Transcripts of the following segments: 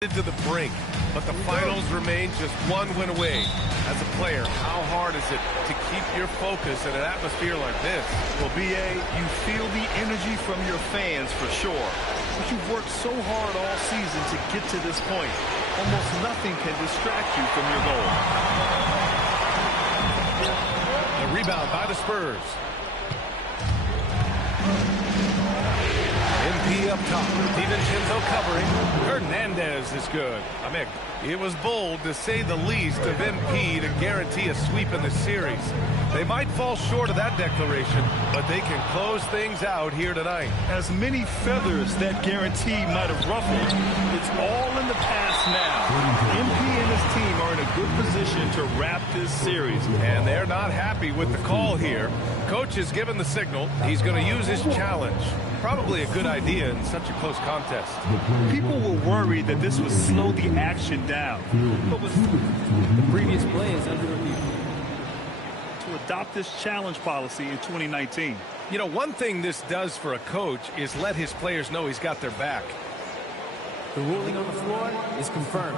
To the brink, but the finals remain just one win away. As a player, how hard is it to keep your focus in an atmosphere like this? Well, BA, you feel the energy from your fans for sure. But you've worked so hard all season to get to this point. Almost nothing can distract you from your goal. The rebound by the Spurs. MP up top. DiVincenzo covering. Hernandez is good. It was bold, to say the least, of MP to guarantee a sweep in the series. They might fall short of that declaration, but they can close things out here tonight. As many feathers that guarantee might have ruffled, it's all in the past now. MP and his team are in a good position to wrap this series. And they're not happy with the call here. Coach has given the signal. He's going to use his challenge. Probably a good idea in such a close contest. People were worried that this would slow the action down. But with the previous play is under review. To adopt this challenge policy in 2019. You know, one thing this does for a coach is let his players know he's got their back. The ruling on the floor is confirmed.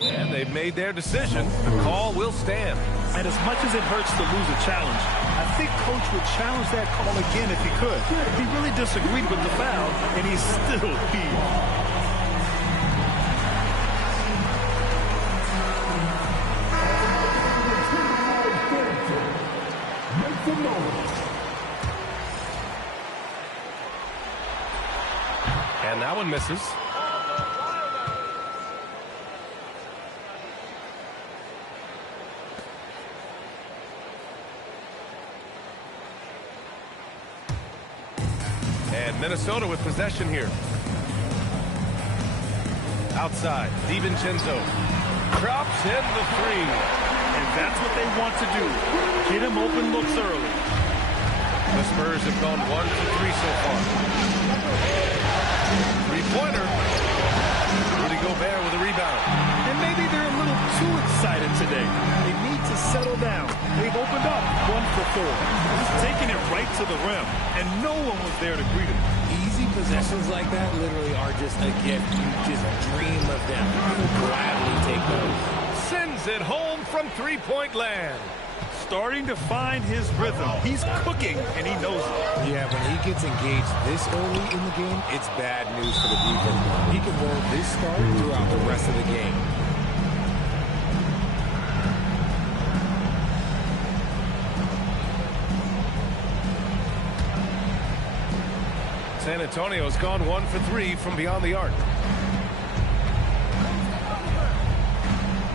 And they've made their decision. The call will stand. And as much as it hurts to lose a challenge, I think Coach would challenge that call again if he could. He really disagreed with the foul, and he's still peeved. And that one misses. And Minnesota with possession here. Outside, DiVincenzo drops in the three. And that's what they want to do. Get him open looks early. The Spurs have gone 1 for 3 so far. Three-pointer. Rudy Gobert with a rebound. And maybe they're a little too excited today. They need to settle down. They've opened up 1 for 4. Just taking it right to the rim. And no one was there to greet him. Easy possessions like that literally are just a gift. You just dream of them. You will gladly take those. Sends it home from three-point land. Starting to find his rhythm. He's cooking, and he knows it. Yeah, when he gets engaged this early in the game, it's bad news for the defense. He can roll this start throughout the rest of the game. San Antonio's gone 1 for 3 from beyond the arc.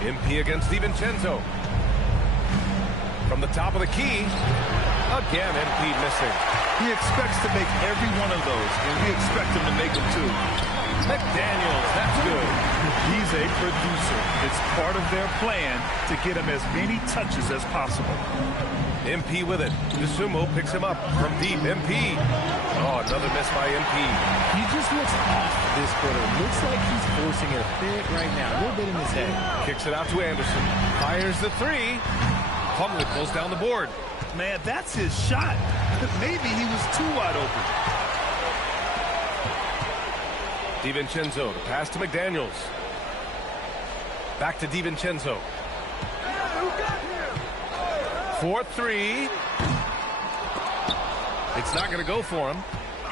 MP against DiVincenzo. From the top of the key. Again, MP missing. He expects to make every one of those, and we expect him to make them too. McDaniels, that's good. He's a producer. It's part of their plan to get him as many touches as possible. MP with it. DeSumo picks him up from deep. MP. Oh, another miss by MP. He just looks off this quarter. Looks like he's forcing it a bit right now. A little bit in his head. Kicks it out to Anderson. Fires the three. Plumlee pulls down the board. Man, that's his shot. Maybe he was too wide open. DiVincenzo, the pass to McDaniels. Back to DiVincenzo. 4-3. It's not going to go for him.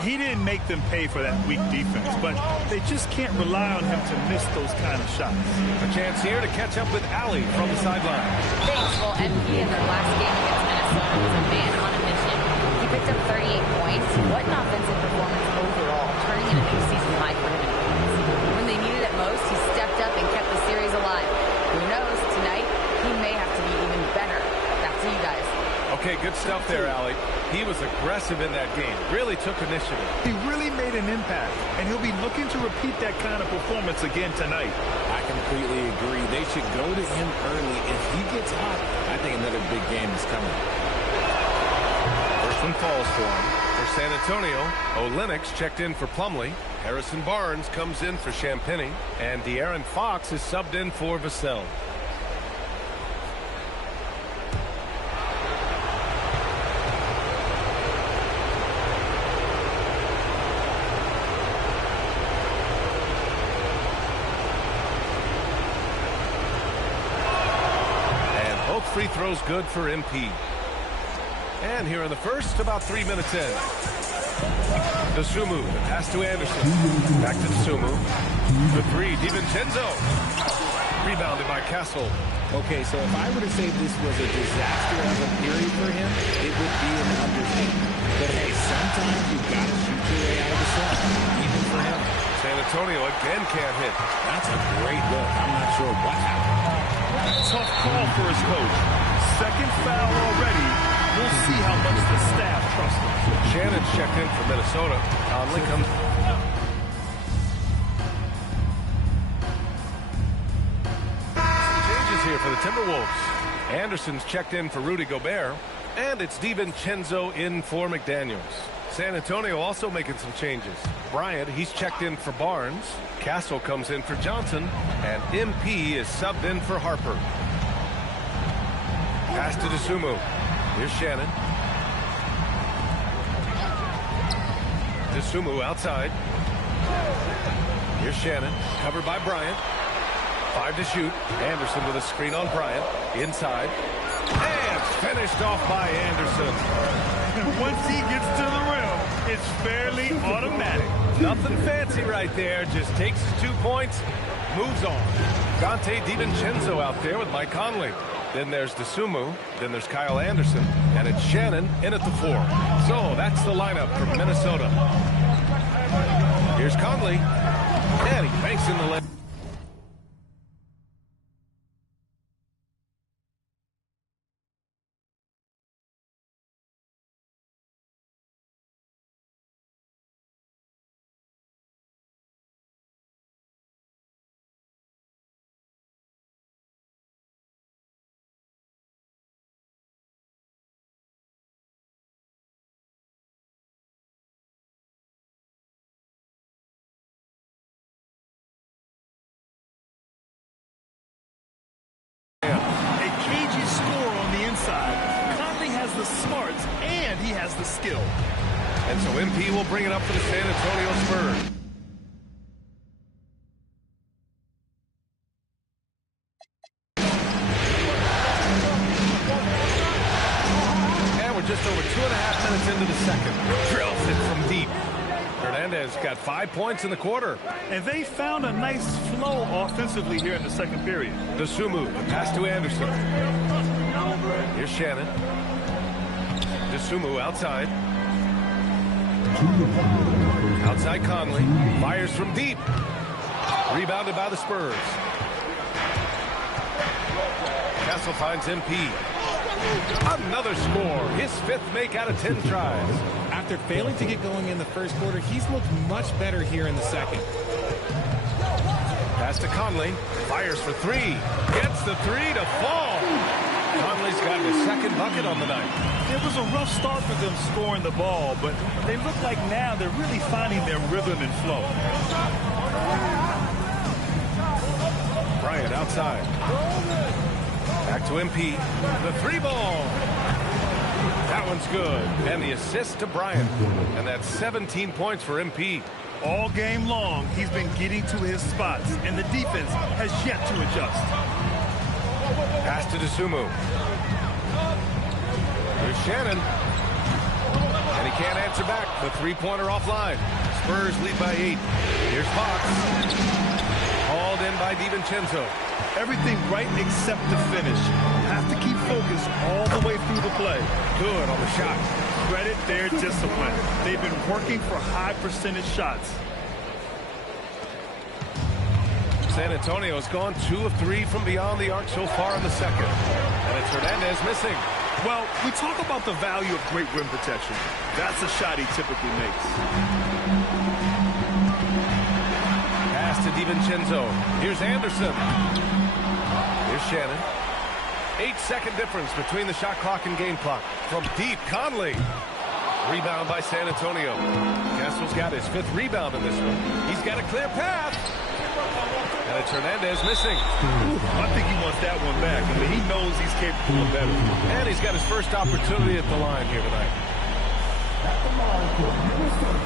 He didn't make them pay for that weak defense, but they just can't rely on him to miss those kind of shots. A chance here to catch up with Ali from the sideline. Thanks. Well, MP in their last game against Minnesota was a man on a mission. He picked up 38 points. What an offensive performance overall, turning in a new season high for him in points. When they needed it most, he stepped up and kept the series alive. Who knows, tonight he may have to be even better. Back to you guys. Okay, good stuff there, Ali. He was aggressive in that game. Really took initiative. He really made an impact, and he'll be looking to repeat that kind of performance again tonight. I completely agree. They should go to him early. If he gets hot, I think another big game is coming. First one falls for him. For San Antonio, Olynyk checked in for Plumlee. Harrison Barnes comes in for Champagnie. And De'Aaron Fox is subbed in for Vassell. free throws good for MP. And here in the first, about 3 minutes in. Dosunmu, the pass to Anderson. Back to Dosunmu. For three, DiVincenzo. Rebounded by Castle. Okay, so if I were to say this was a disaster of a period for him, it would be an understatement. But hey, sometimes you've got to shoot your way out of the sun, even for him. San Antonio again can't hit. That's a great look. I'm not sure what happened. Tough call for his coach. Second foul already. We'll see how much the staff trusts him. Shannon's checked in for Minnesota. Conley comes. Changes here for the Timberwolves. Anderson's checked in for Rudy Gobert. And it's DiVincenzo in for McDaniels. San Antonio also making some changes. Bryant, he's checked in for Barnes. Castle comes in for Johnson. And MP is subbed in for Harper. Pass to Dosunmu. Here's Shannon. Dosunmu outside. Here's Shannon. Covered by Bryant. 5 to shoot. Anderson with a screen on Bryant. Inside. And finished off by Anderson. Once he gets to the rim, it's fairly automatic. Nothing fancy right there. Just takes his 2 points, moves on. Dante DiVincenzo out there with Mike Conley. Then there's Dosunmu. Then there's Kyle Anderson. And it's Shannon in at the 4. So that's the lineup for Minnesota. Here's Conley. And he banks in the leg. The smarts, and he has the skill. And so MP will bring it up for the San Antonio Spurs. And we're just over 2.5 minutes into the second. Drills it from deep. Hernandez got 5 points in the quarter. And they found a nice flow offensively here in the second period. Dosunmu, the pass to Anderson. Here's Shannon. Dosunmu outside. Outside Conley. Fires from deep. Rebounded by the Spurs. Castle finds MP. Another score. His 5th make out of 10 tries. After failing to get going in the first quarter, he's looked much better here in the second. Pass to Conley. Fires for 3. Gets the 3 to fall. Conley's got his 2nd bucket on the night. It was a rough start for them scoring the ball, but they look like now they're really finding their rhythm and flow. Bryant outside. Back to MP. The 3 ball. That one's good. And the assist to Bryant. And that's 17 points for MP. All game long, he's been getting to his spots, and the defense has yet to adjust. Pass to Dosunmu. Here's Shannon. And he can't answer back. The 3-pointer offline. Spurs lead by 8. Here's Fox. Hauled in by DiVincenzo. Everything right except the finish. Have to keep focused all the way through the play. Good on the shot. Credit their discipline. They've been working for high percentage shots. San Antonio has gone 2 of 3 from beyond the arc so far in the second. And it's Hernandez missing. Well, we talk about the value of great rim protection. That's a shot he typically makes. Pass to DiVincenzo. Here's Anderson. Here's Shannon. 8-second difference between the shot clock and game clock. From deep, Conley. Rebound by San Antonio. Castle's got his 5th rebound in this one. He's got a clear path. And it's Hernandez missing. I think he wants that one back. I mean, he knows he's capable of better. And he's got his first opportunity at the line here tonight. At the line for Minnesota,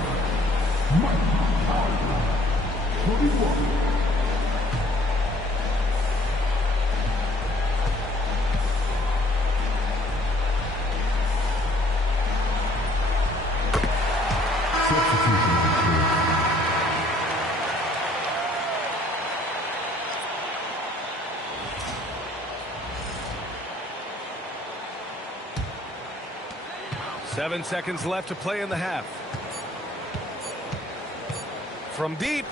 Mike Conley, 41. 7 seconds left to play in the half. From deep.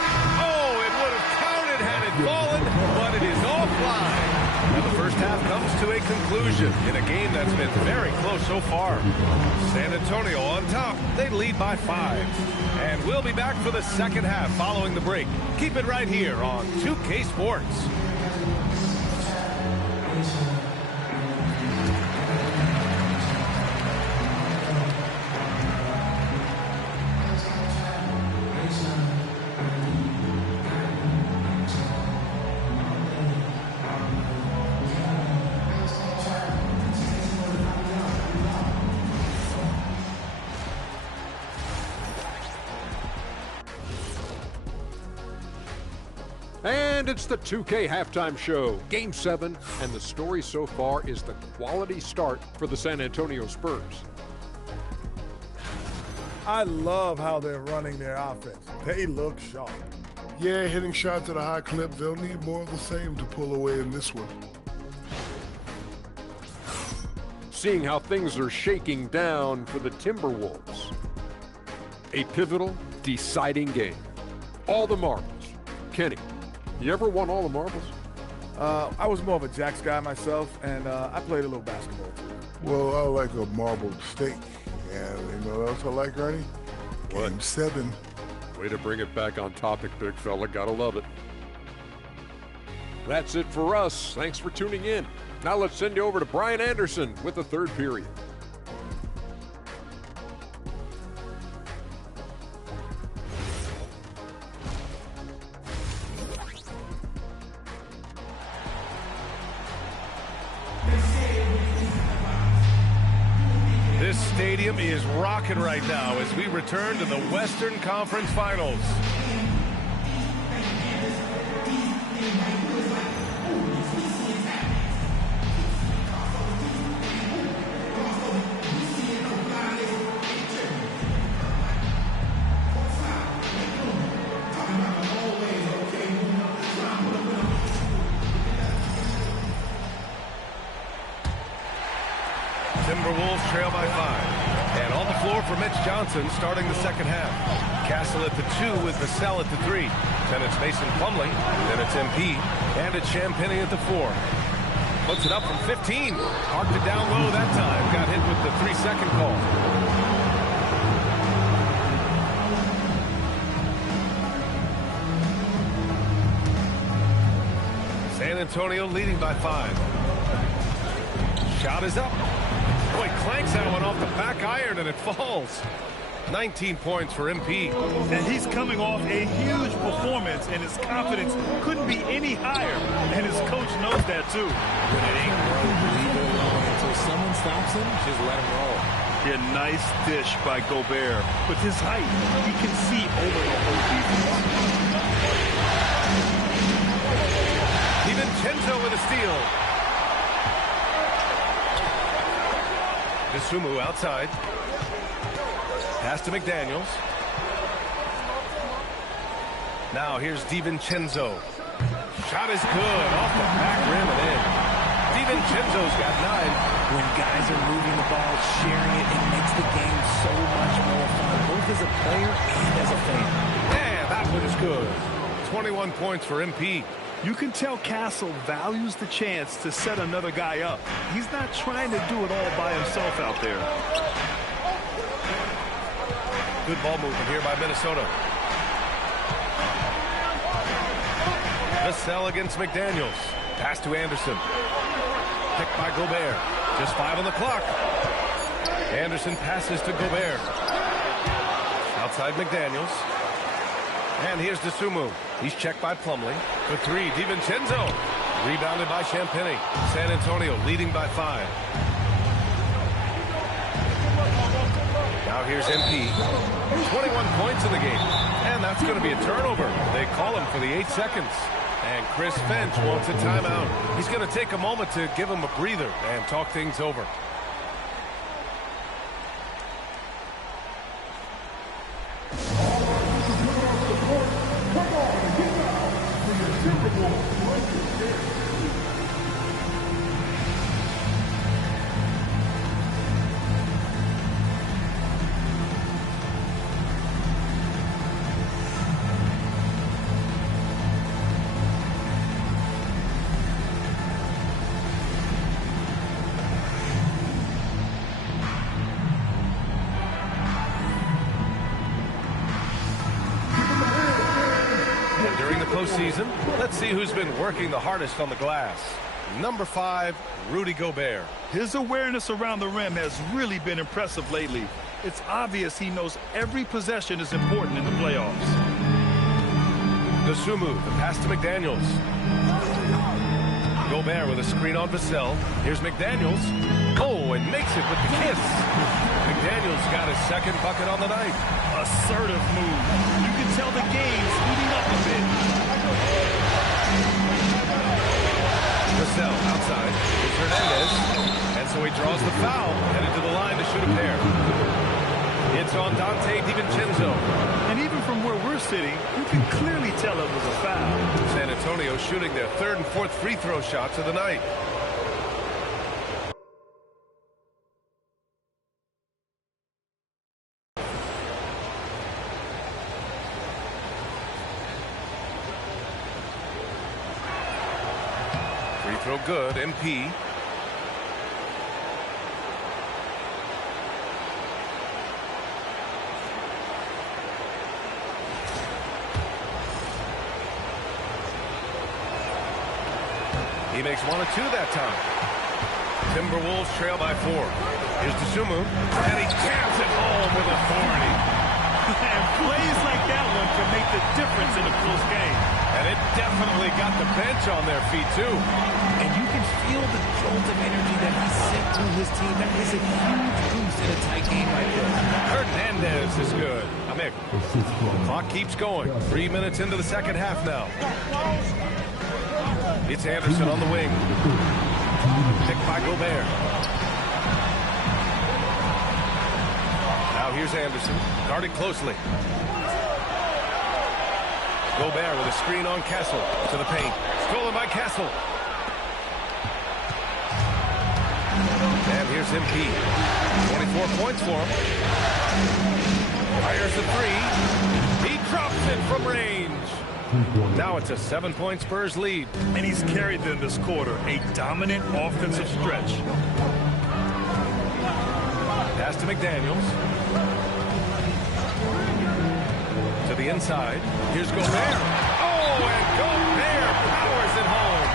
Oh, it would have counted had it fallen, but it is offline. And the first half comes to a conclusion in a game that's been very close so far. San Antonio on top. They lead by 5. And we'll be back for the second half following the break. Keep it right here on 2K Sports. And it's the 2K halftime show, Game 7, and the story so far is the quality start for the San Antonio Spurs. I love how they're running their offense. They look sharp. Yeah, hitting shots at a high clip. They'll need more of the same to pull away in this one. Seeing how things are shaking down for the Timberwolves. A pivotal, deciding game. All the marbles. Kenny, you ever won all the marbles? I was more of a jacks guy myself, and I played a little basketball too. Well, I like a marbled steak. And you know what else I like, Ernie? What? Game 7. Way to bring it back on topic, big fella. Gotta love it. That's it for us. Thanks for tuning in. Now let's send you over to Brian Anderson with the third period. This stadium is rocking right now as we return to the Western Conference Finals. Timberwolves trail by 5. And on the floor for Mitch Johnson starting the second half. Castle at the 2 with Vassell at the 3. Then it's Mason Plumlee. Then it's MP. And it's Champagnie at the 4. Puts it up from 15. Parked it down low that time. Got hit with the 3-second call. San Antonio leading by 5. Shot is up. Boy, clanks that one off the back iron and it falls. 19 points for MP. And he's coming off a huge performance, and his confidence couldn't be any higher. And his coach knows that too. When it ain't broke, leave it alone. Until someone stops him, just let him roll. A nice dish by Gobert. With his height, he can see over the whole defense. DiVincenzo with a steal. Dosunmu outside. Pass to McDaniels. Now here's DiVincenzo. Shot is good. Off the back rim and in. DiVincenzo's got 9. When guys are moving the ball, sharing it, it makes the game so much more fun, both as a player and as a fan. Yeah, that one is good. 21 points for MP. You can tell Castle values the chance to set another guy up. He's not trying to do it all by himself out there. Good ball movement here by Minnesota. Vassell against McDaniels. Pass to Anderson. Picked by Gobert. Just 5 on the clock. Anderson passes to Gobert. Outside McDaniels. And here's Dosunmu. He's checked by Plumlee. For 3, DiVincenzo. Rebounded by Champagnie. San Antonio leading by 5. Now here's MP. 21 points in the game. And that's going to be a turnover. They call him for the 8 seconds. And Chris Finch wants a timeout. He's going to take a moment to give him a breather and talk things over. during the postseason. Let's see who's been working the hardest on the glass. Number 5, Rudy Gobert. His awareness around the rim has really been impressive lately. It's obvious he knows every possession is important in the playoffs. Dosunmu, the pass to McDaniels. Gobert with a screen on Vassell. Here's McDaniels. Oh, and makes it with the kiss. McDaniels got his second bucket on the night. Assertive move. You can tell the game's heating up a bit. Vassell outside. Here's Hernandez. And so he draws the foul. Headed to the line to shoot a pair. It's on Dante DiVincenzo. And even from where we're sitting, you can clearly tell it was a foul. San Antonio shooting their third and fourth free throw shots of the night. Free throw good, MP. He makes 1 of 2 that time. Timberwolves trail by 4. Here's Dosunmu, and he jams it home with authority. And plays like that one can make the difference in a close game. And it definitely got the bench on their feet, too. And you can feel the jolt of energy that he sent to his team. That is a huge boost in a tight game like this. Hernandez is good. Amik. Clock keeps going. 3 minutes into the second half now. It's Anderson on the wing. Picked by Gobert. Now here's Anderson. Guarded closely. Gobert with a screen on Castle. To the paint. Stolen by Castle. And here's MP. 24 points for him. Fires the 3. He drops it from range. Now it's a 7-point Spurs lead. And he's carried them this quarter. A dominant offensive stretch. Pass to McDaniels. To the inside. Here's Gobert. Oh, and Gobert powers it home.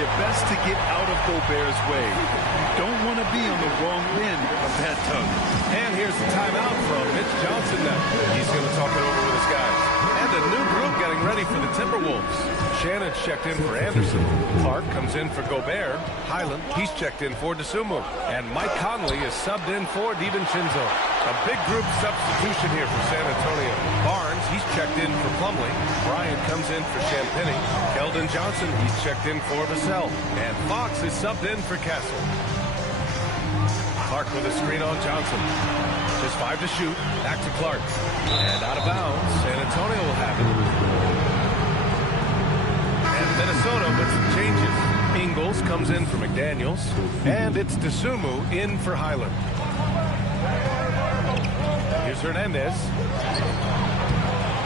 You're best to get out of Gobert's way. You don't want to be on the wrong end of that tug. And here's the timeout from Mitch Johnson now. He's going to talk it over with his guys. And a new group getting ready for the Timberwolves. Shannon's checked in for Anderson. Clark comes in for Gobert. Highland, he's checked in for Dosunmu. And Mike Conley is subbed in for DiVincenzo. A big group substitution here for San Antonio. Barnes, he's checked in for Plumlee. Bryant comes in for Champagnie. Keldon Johnson, he's checked in for Vassell. And Fox is subbed in for Castle. Clark with a screen on Johnson. Just 5 to shoot. Back to Clark. And out of bounds. San Antonio will have it. And Minnesota with some changes. Ingles comes in for McDaniels. And it's Dosunmu in for Highland. Here's Hernandez.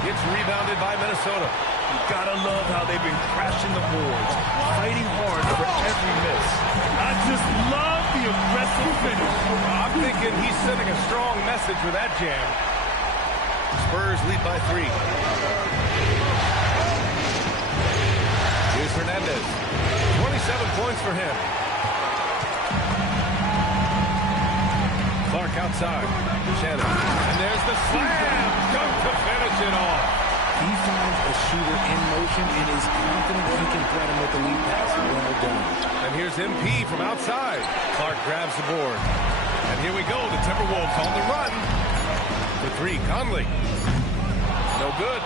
It's rebounded by Minnesota. You gotta love how they've been crashing the boards, fighting hard for every miss. I just love the aggressive finish. I'm thinking he's sending a strong message with that jam. Spurs lead by 3. Here's Hernandez. 27 points for him. Clark outside. Shannon. And there's the slam. Dunk to finish it off. He finds a shooter in motion and is confident he can threat him with the lead pass. Well done. And here's MP from outside. Clark grabs the board. And here we go. The Timberwolves on the run. For 3, Conley. No good.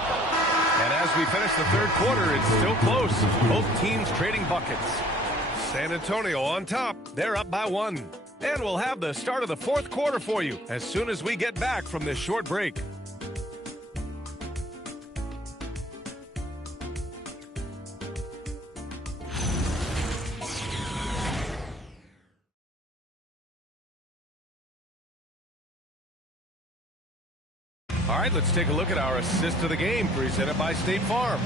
And as we finish the third quarter, it's still close. Both teams trading buckets. San Antonio on top. They're up by 1. And we'll have the start of the fourth quarter for you as soon as we get back from this short break. All right, let's take a look at our assist of the game presented by State Farm.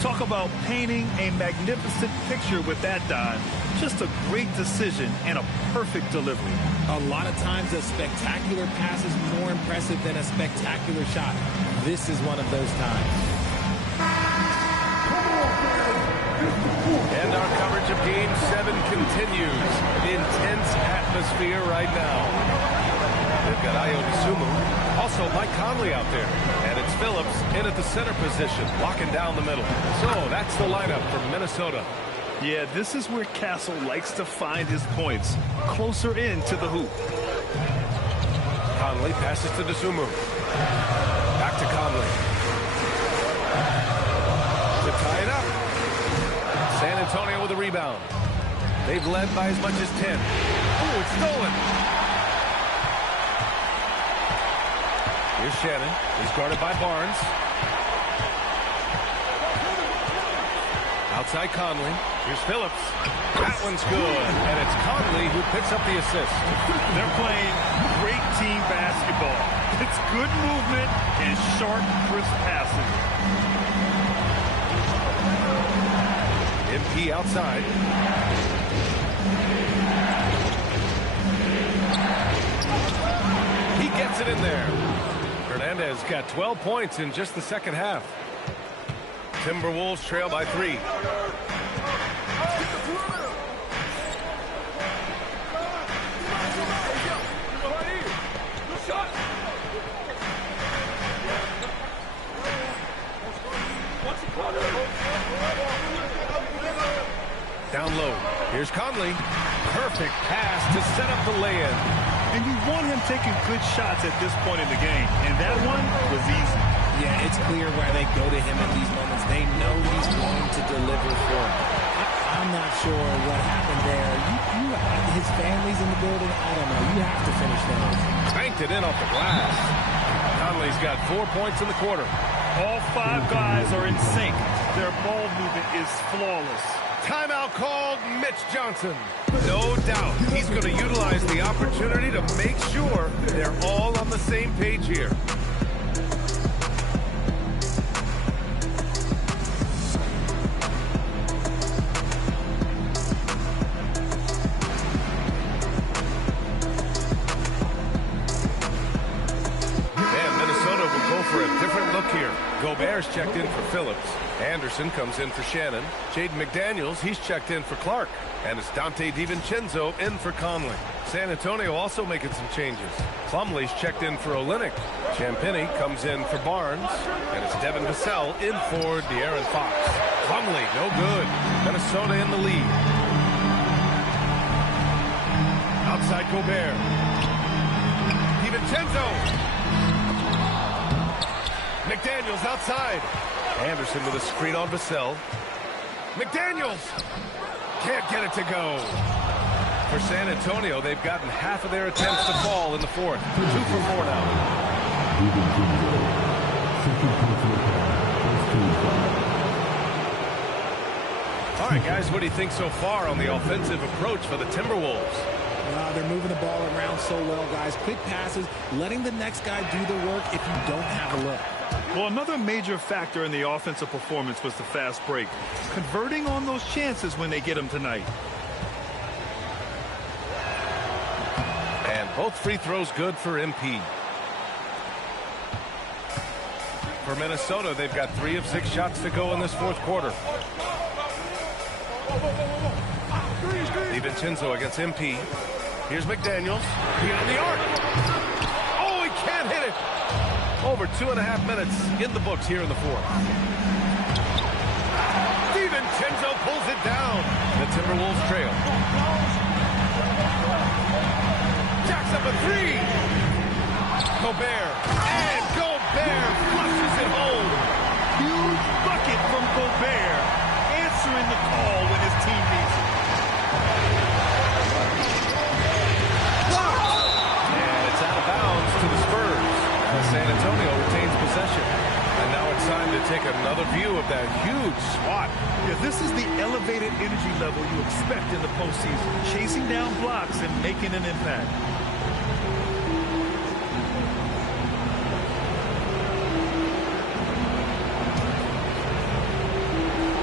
Talk about painting a magnificent picture with that dive. Just a great decision and a perfect delivery. A lot of times a spectacular pass is more impressive than a spectacular shot. This is one of those times. Game 7 continues. Intense atmosphere right now. They've got Ayo Dosunmu. Also Mike Conley out there. And it's Phillips in at the center position, locking down the middle. So that's the lineup from Minnesota. Yeah, this is where Castle likes to find his points. Closer in to the hoop. Conley passes to Dosunmu. Back to Conley. To tie it up. San Antonio with a rebound. They've led by as much as 10. Ooh, it's stolen. Here's Shannon. He's guarded by Barnes. Outside Conley. Here's Phillips. That one's good. And it's Conley who picks up the assist. They're playing great team basketball. It's good movement and sharp, crisp passing. MP outside. He gets it in there. Hernandez got 12 points in just the second half. Timberwolves trail by 3. Down low. Here's Conley. Perfect pass to set up the lay-in. And you want him taking good shots at this point in the game. And that one was easy. Yeah, it's clear why they go to him in these moments. They know he's going to deliver for them. I'm not sure what happened there. His family's in the building. I don't know. You have to finish those. Banked it in off the glass. Conley's got 4 points in the quarter. All 5 guys are in sync. Their ball movement is flawless. Timeout called. Mitch Johnson. No doubt he's going to utilize the opportunity to make sure they're all on the same page here. Gobert's checked in for Phillips. Anderson comes in for Shannon. Jaden McDaniels, he's checked in for Clark. And it's Dante DiVincenzo in for Conley. San Antonio also making some changes. Plumlee's checked in for Olynyk. Champagnie comes in for Barnes. And it's Devin Vassell in for De'Aaron Fox. Plumlee, no good. Minnesota in the lead. Outside Gobert. DiVincenzo. McDaniels outside. Anderson with a screen on Vassell. McDaniels can't get it to go. For San Antonio, they've gotten half of their attempts to fall in the fourth. 2 for 4 now. All right, guys, what do you think so far on the offensive approach for the Timberwolves? They're moving the ball around so well, guys. Quick passes, letting the next guy do the work if you don't have a look. Well, another major factor in the offensive performance was the fast break. Converting on those chances when they get them tonight. And both free throws good for MP. For Minnesota, they've got 3 of 6 shots to go in this fourth quarter. DiVincenzo against MP. Here's McDaniels. Beyond the arc. Oh, he can't hit it. Over 2.5 minutes in the books here in the fourth. DiVincenzo pulls it down. The Timberwolves trail. Jacks up a 3. Gobert. And Gobert flushes it home. Huge bucket from Gobert. Answering the call when his team needs it. And it's out of bounds to the Spurs. San Antonio retains possession. And now it's time to take another view of that huge swat. Yeah, this is the elevated energy level you expect in the postseason. Chasing down blocks and making an impact.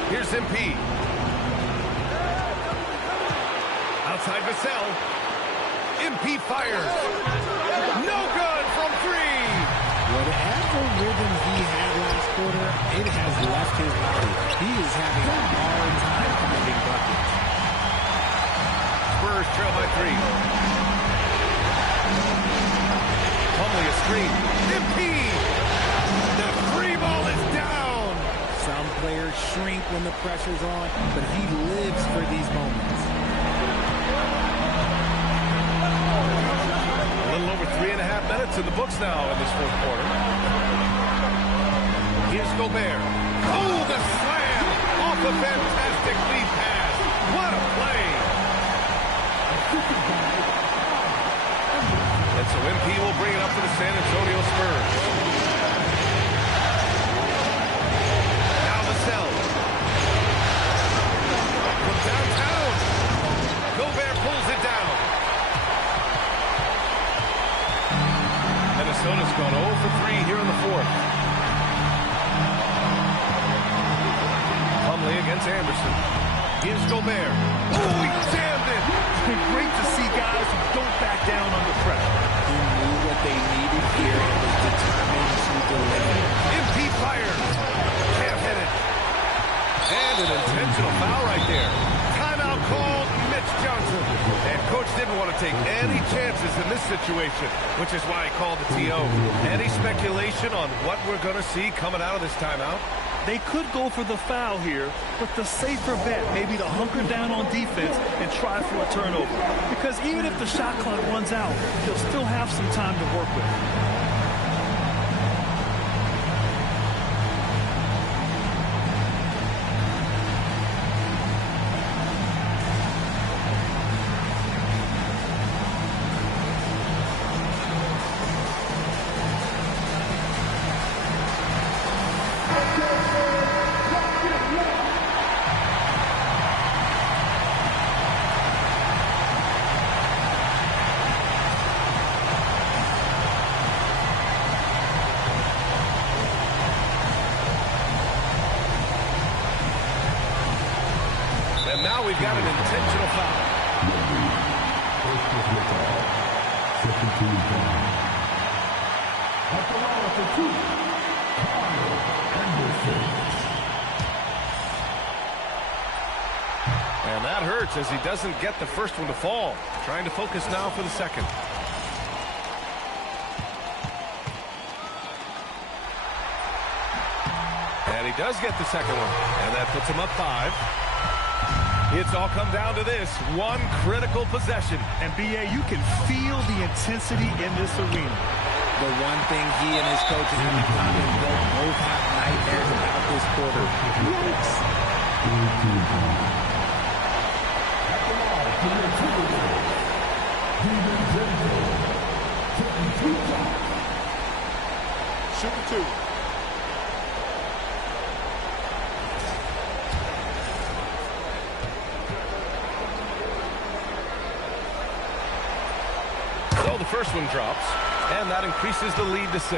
Here's MP. Outside Vassell. MP fires. No good from 3. Whatever rhythm he had last quarter, it has left his body. He is having a hard time finding buckets. Spurs trail by 3. Plumlee a screen. MP! The free ball is down! Some players shrink when the pressure's on, but he lives for these moments. A little over 3.5 minutes in the books now in this fourth quarter. Here's Gobert. Oh, the slam off a fantastic lead pass. What a play. And so MP will bring it up to the San Antonio Spurs. Now Vassell. From downtown. Gobert pulls it down. Minnesota's gone 0 for 3 here in the fourth. Plumlee against Anderson. Here's Gobert. Oh, he jammed it. It's been great to see guys who don't back down under pressure. He knew what they needed here and was determined to deliver. MP fires. Can't hit it. And an intentional foul right there. Timeout called Mitch Johnson. And coach didn't want to take any chances in this situation, which is why he called the TO. Any speculation on what we're going to see coming out of this timeout? They could go for the foul here, but the safer bet may be to hunker down on defense and try for a turnover. Because even if the shot clock runs out, they'll still have some time to work with. And now we've got an intentional foul. Second team foul. At the line for 2, Kyle Anderson. And that hurts as he doesn't get the first one to fall. Trying to focus now for the second. And he does get the second one. And that puts him up 5. It's all come down to this one critical possession. And BA, you can feel the intensity in this arena. The one thing he and his coaches have in common, they'll both have nightmares about this quarter. Yikes. At the line for your two, DiVincenzo. Taking 2 shots. Shooting 2. So the first one drops, and that increases the lead to 6.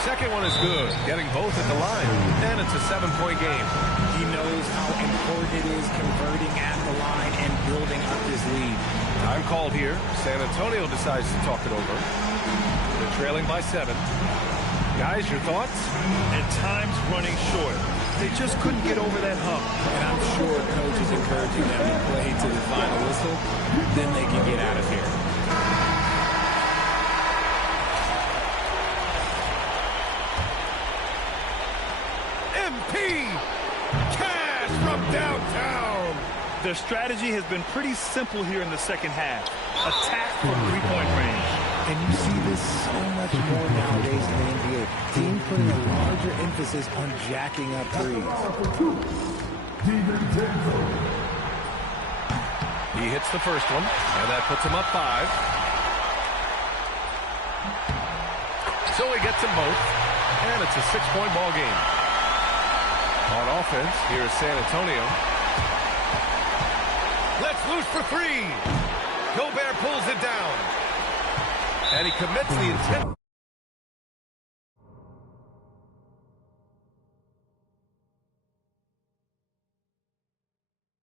Second one is good, getting both at the line, and it's a 7-point game. He knows how important it is converting at the line and building up this lead. Time called here. San Antonio decides to talk it over. They're trailing by 7. Guys, your thoughts? And time's running short. They just couldn't get over that hump. And I'm sure coach is encouraging them to play to the final whistle. Then they can get out of here. MP! Cash from downtown! Their strategy has been pretty simple here in the second half. Attack from three-point range. And you see this so much more nowadays in the NBA. Teams putting a larger emphasis on jacking up threes. He hits the first one, and that puts him up 5. So he gets them both, and it's a 6-point ball game. On offense, here is San Antonio. Let's loose for 3. Gobert pulls it down. And he commits the intent.